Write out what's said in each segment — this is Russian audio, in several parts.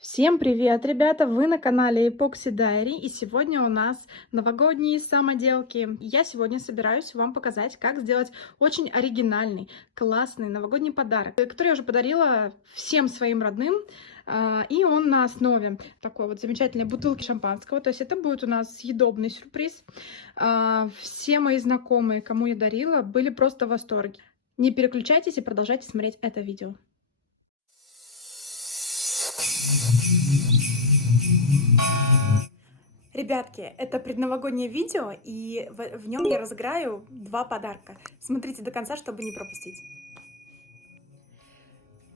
Всем привет, ребята! Вы на канале Epoxy Diary, и сегодня у нас новогодние самоделки. Я сегодня собираюсь вам показать, как сделать очень оригинальный, классный новогодний подарок, который я уже подарила всем своим родным. И он на основе такой вот замечательной бутылки шампанского. То есть это будет у нас съедобный сюрприз. Все мои знакомые, кому я дарила, были просто в восторге. Не переключайтесь и продолжайте смотреть это видео. Ребятки, это предновогоднее видео, и в нем я разыграю два подарка. Смотрите до конца, чтобы не пропустить.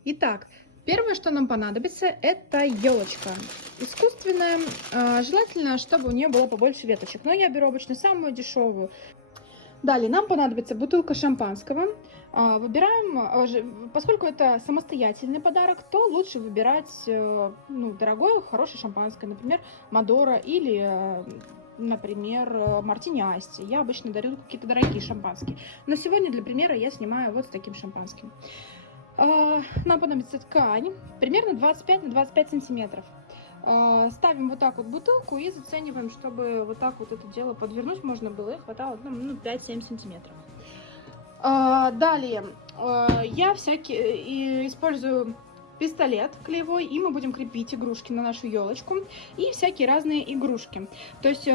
Итак, первое, что нам понадобится, это елочка искусственная. Желательно, чтобы у нее было побольше веточек, но я беру обычно самую дешевую. Далее нам понадобится бутылка шампанского. Выбираем, поскольку это самостоятельный подарок, то лучше выбирать дорогое, хорошее шампанское, например, Мадора или, например, Мартини Асти. Я обычно дарю какие-то дорогие шампанские, но сегодня для примера я снимаю вот с таким шампанским. Нам понадобится ткань примерно 25 на 25 сантиметров. Ставим вот так вот бутылку и зацениваем, чтобы вот так вот это дело подвернуть можно было, и хватало 5-7 сантиметров. Далее я использую пистолет клеевой, и мы будем крепить игрушки на нашу елочку и всякие разные игрушки. То есть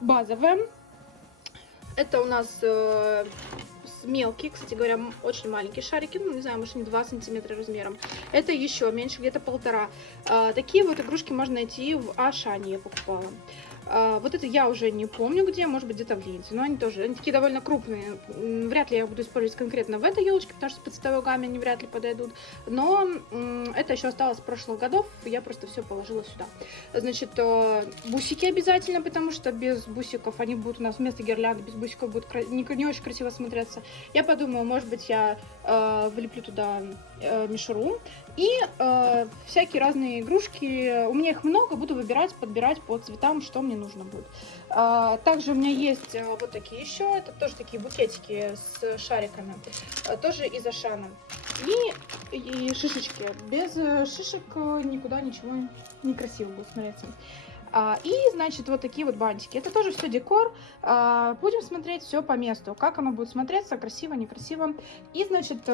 базовые, это у нас мелкие, кстати говоря, очень маленькие шарики, ну, не знаю, может, не 2 сантиметра размером. Это еще меньше, где-то 1,5. Такие вот игрушки можно найти в Ашане, я покупала. Вот это я уже не помню где, может быть, где-то в ленте, но они такие довольно крупные. Вряд ли я буду использовать конкретно в этой елочке, потому что по цветовой гамме они вряд ли подойдут. Но это еще осталось с прошлых годов, я просто все положила сюда. Значит, бусики обязательно, потому что без бусиков они будут у нас вместо гирлянды, без бусиков будут не очень красиво смотреться. Я подумала, может быть, я влеплю туда мишуру. И всякие разные игрушки, у меня их много, буду подбирать по цветам, что мне нужно будет. Также у меня есть вот такие еще, это тоже такие букетики с шариками, тоже из Ашана. И шишечки, без шишек никуда ничего не красиво будет смотреться. И, значит, вот такие вот бантики. Это тоже все декор. Будем смотреть все по месту, как оно будет смотреться, красиво, некрасиво. И, значит,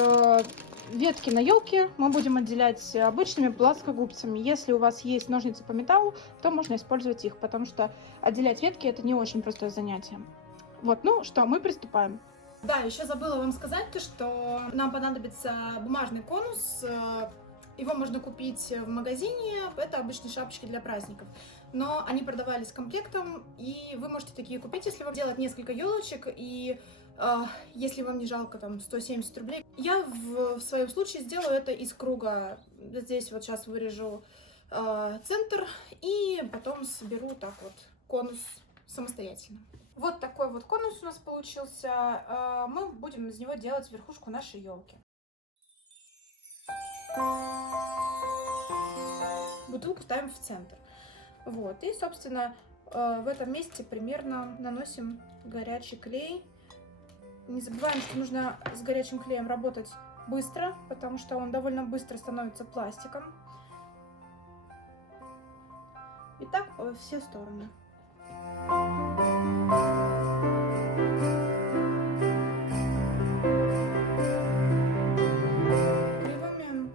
ветки на елке мы будем отделять обычными плоскогубцами. Если у вас есть ножницы по металлу, то можно использовать их, потому что отделять ветки — это не очень простое занятие. Вот, ну что, мы приступаем. Да, еще забыла вам сказать то, что нам понадобится бумажный конус. Его можно купить в магазине, это обычные шапочки для праздников. Но они продавались комплектом, и вы можете такие купить, если вам делать несколько елочек, и если вам не жалко там 170 рублей. Я в своем случае сделаю это из круга. Здесь вот сейчас вырежу центр, и потом соберу так вот конус самостоятельно. Вот такой вот конус у нас получился. Мы будем из него делать верхушку нашей елки. Бутылку ставим в центр. Вот, и, собственно, в этом месте примерно наносим горячий клей. Не забываем, что нужно с горячим клеем работать быстро, потому что он довольно быстро становится пластиком. И так во все стороны. Клеевыми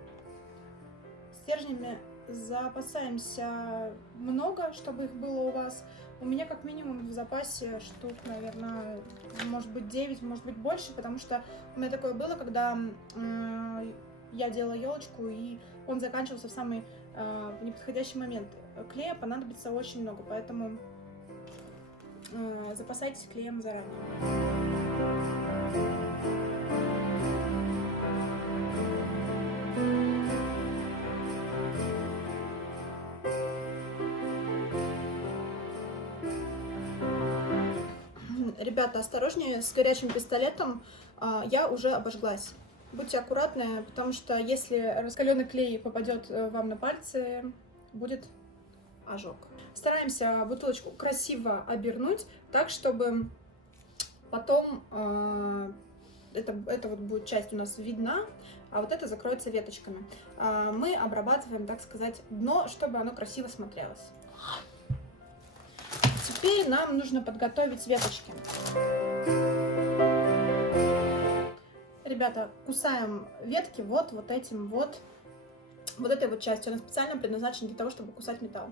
стержнями запасаемся много, чтобы их было у вас. У меня как минимум в запасе штук, наверное, может быть 9, может быть больше, потому что у меня такое было, когда я делала елочку, и он заканчивался в самый неподходящий момент. Клея понадобится очень много, поэтому запасайтесь клеем заранее. Ребята, осторожнее с горячим пистолетом, я уже обожглась. Будьте аккуратны, потому что если раскаленный клей попадет вам на пальцы, будет ожог. Стараемся бутылочку красиво обернуть, так, чтобы потом эта вот будет часть у нас видна, а вот это закроется веточками. Мы обрабатываем, так сказать, дно, чтобы оно красиво смотрелось. Теперь нам нужно подготовить веточки. Ребята, кусаем ветки вот этим вот этой вот частью. Она специально предназначена для того, чтобы кусать металл.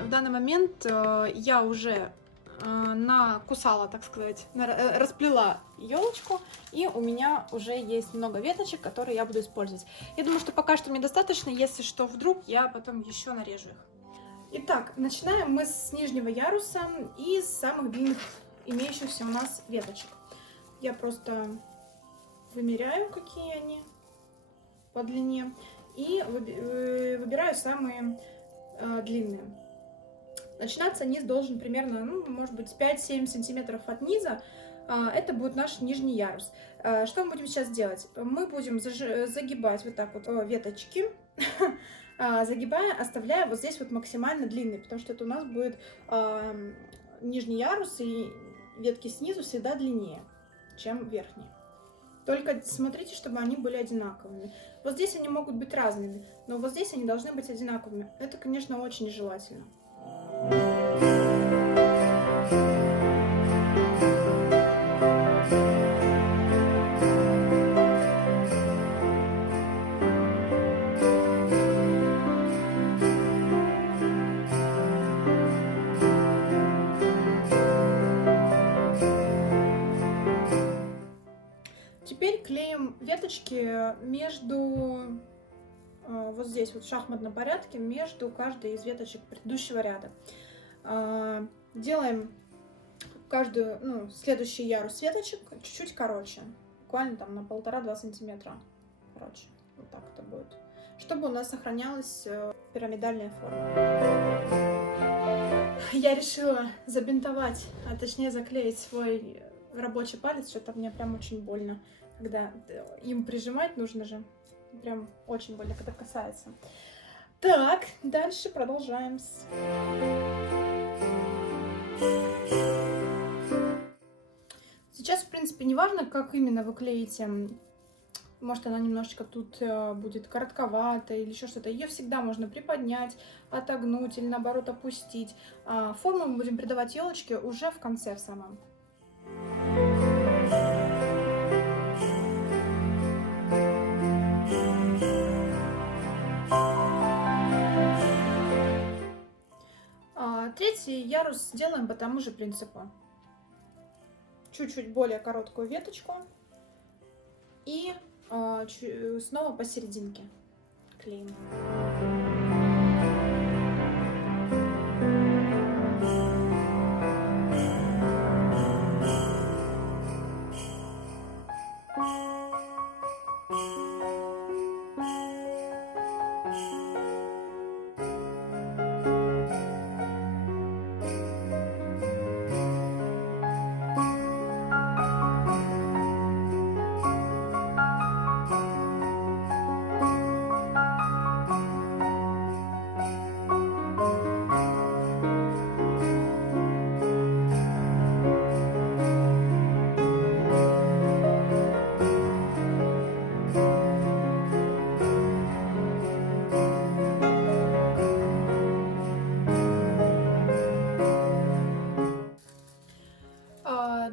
В данный момент я уже накусала, так сказать, расплела елочку, и у меня уже есть много веточек, которые я буду использовать. Я думаю, что пока что мне достаточно, если что, вдруг я потом еще нарежу их. Итак, начинаем мы с нижнего яруса и с самых длинных имеющихся у нас веточек. Я просто вымеряю, какие они по длине, и выбираю самые длинные. Начинаться низ должен примерно, может быть, 5-7 сантиметров от низа. Это будет наш нижний ярус. Что мы будем сейчас делать? Мы будем загибать вот так вот веточки, загибая, оставляя вот здесь вот максимально длинный, потому что это у нас будет нижний ярус, и ветки снизу всегда длиннее, чем верхние. Только смотрите, чтобы они были одинаковыми. Вот здесь они могут быть разными, но вот здесь они должны быть одинаковыми. Это, конечно, очень желательно. Теперь клеим веточки между, вот здесь вот в шахматном порядке, между каждой из веточек предыдущего ряда. Делаем каждую, следующий ярус веточек чуть-чуть короче, буквально там на 1,5-2 сантиметра короче. Вот так это будет, чтобы у нас сохранялась пирамидальная форма. Я решила забинтовать, а точнее заклеить свой рабочий палец, что-то мне прям очень больно, когда им прижимать нужно же, прям очень больно, когда касается. Так, дальше продолжаем. Сейчас, в принципе, не важно, как именно вы клеите. Может, она немножечко тут будет коротковата или еще что-то. Ее всегда можно приподнять, отогнуть или, наоборот, опустить. Форму мы будем придавать елочке уже в конце в самом. Третий ярус делаем по тому же принципу. Чуть-чуть более короткую веточку и снова посерединке клеим.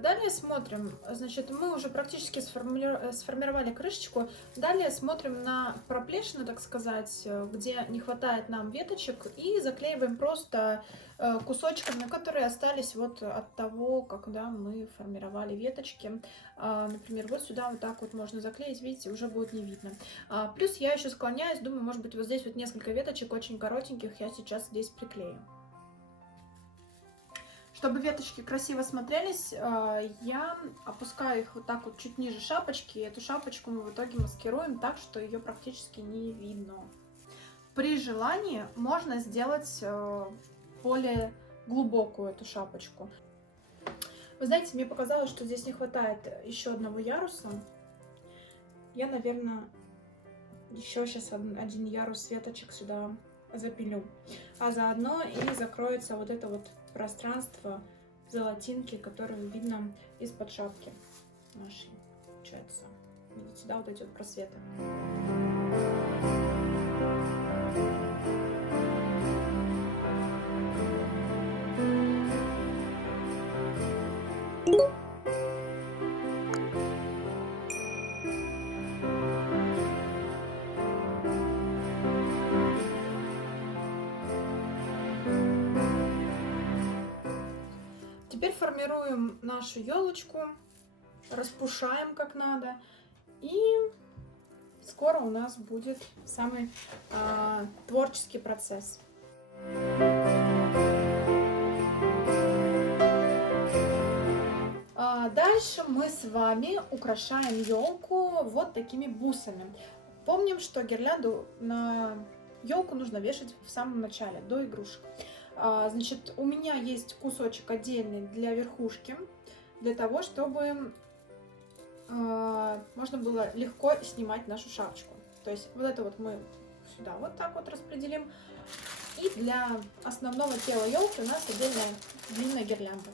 Далее смотрим, значит, мы уже практически сформировали крышечку. Далее смотрим на проплешину, так сказать, где не хватает нам веточек, и заклеиваем просто кусочками, которые остались вот от того, когда мы формировали веточки. Например, вот сюда вот так вот можно заклеить, видите, уже будет не видно. Плюс я еще склоняюсь, думаю, может быть, вот здесь вот несколько веточек очень коротеньких я сейчас здесь приклею. Чтобы веточки красиво смотрелись, я опускаю их вот так вот чуть ниже шапочки. И эту шапочку мы в итоге маскируем так, что ее практически не видно. При желании можно сделать более глубокую эту шапочку. Вы знаете, мне показалось, что здесь не хватает еще одного яруса. Я, наверное, еще сейчас один ярус веточек сюда запилю. А заодно и закроется вот это вот пространство золотинки, которую видно из-под шапки нашей. Получается, видите, да, вот эти вот просветы. Теперь формируем нашу елочку, распушаем как надо, и скоро у нас будет самый творческий процесс. Дальше мы с вами украшаем елку вот такими бусами. Помним, что гирлянду на елку нужно вешать в самом начале, до игрушек. Значит, у меня есть кусочек отдельный для верхушки, для того, чтобы можно было легко снимать нашу шапочку. То есть вот это вот мы сюда вот так вот распределим. И для основного тела елки у нас отдельная длинная гирлянда.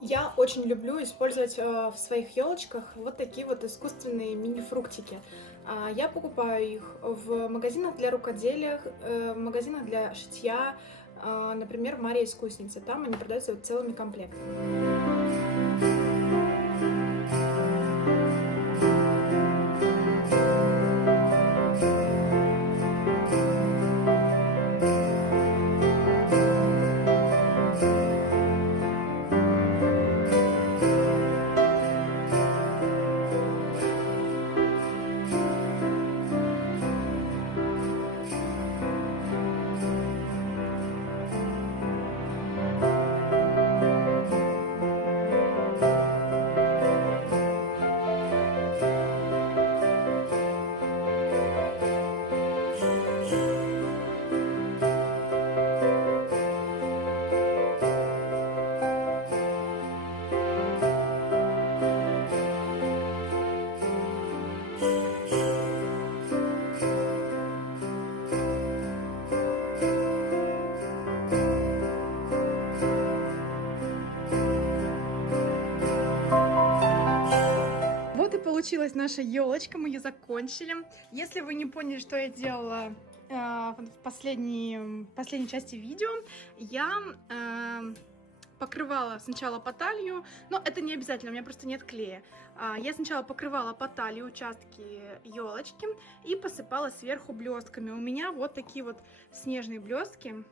Я очень люблю использовать в своих елочках вот такие вот искусственные мини-фруктики. Я покупаю их в магазинах для рукоделия, в магазинах для шитья, например, Мария Искусница. Там они продаются вот целыми комплектами. Получилась наша елочка, мы ее закончили. Если вы не поняли, что я делала в последней части видео, я покрывала сначала по талию, но это не обязательно, у меня просто нет клея. Я сначала покрывала по талии участки елочки и посыпала сверху блестками. У меня вот такие вот снежные блестки,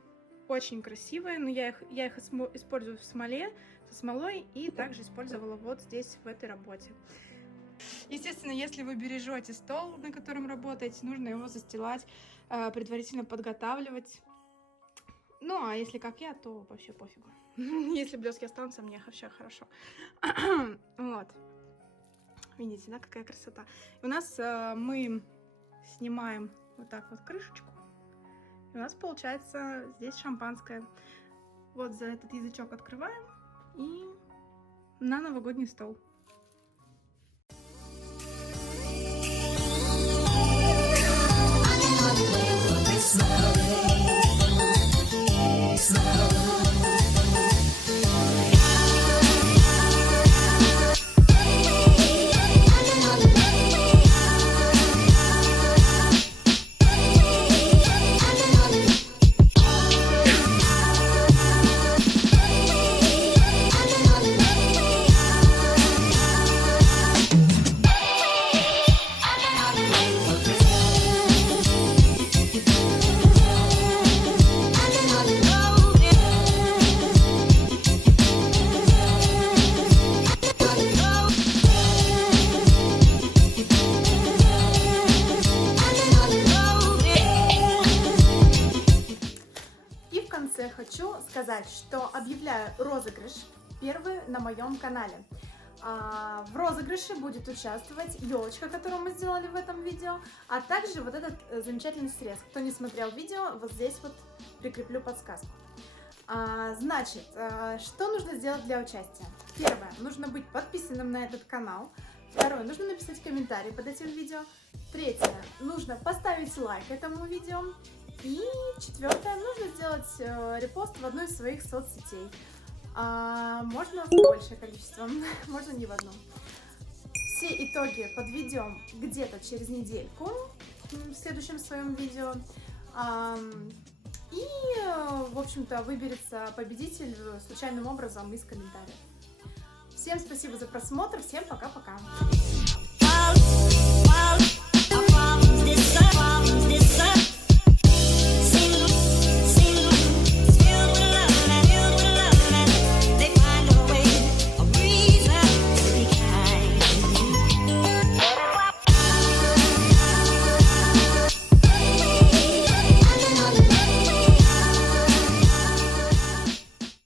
очень красивые, но я их использую в смоле, со смолой, и также использовала вот здесь в этой работе. Естественно, если вы бережете стол, на котором работаете, нужно его застилать, предварительно подготавливать. Ну, а если как я, то вообще пофигу. Если блестки останутся, мне вообще хорошо. Вот. Видите, да, какая красота. И у нас мы снимаем вот так вот крышечку. И у нас получается здесь шампанское. Вот за этот язычок открываем и на новогодний стол. также хочу сказать, что объявляю розыгрыш первый на моем канале. В розыгрыше будет участвовать елочка, которую мы сделали в этом видео, а также вот этот замечательный срез. Кто не смотрел видео, вот здесь вот прикреплю подсказку. Значит, что нужно сделать для участия? Первое, нужно быть подписанным на этот канал. Второе, нужно написать комментарий под этим видео. Третье, нужно поставить лайк этому видео. И четвертое, нужно сделать репост в одной из своих соцсетей. Можно большее количество, можно не в одну. Все итоги подведем где-то через недельку в следующем своем видео. И, в общем-то, выберется победитель случайным образом из комментариев. Всем спасибо за просмотр, всем пока-пока.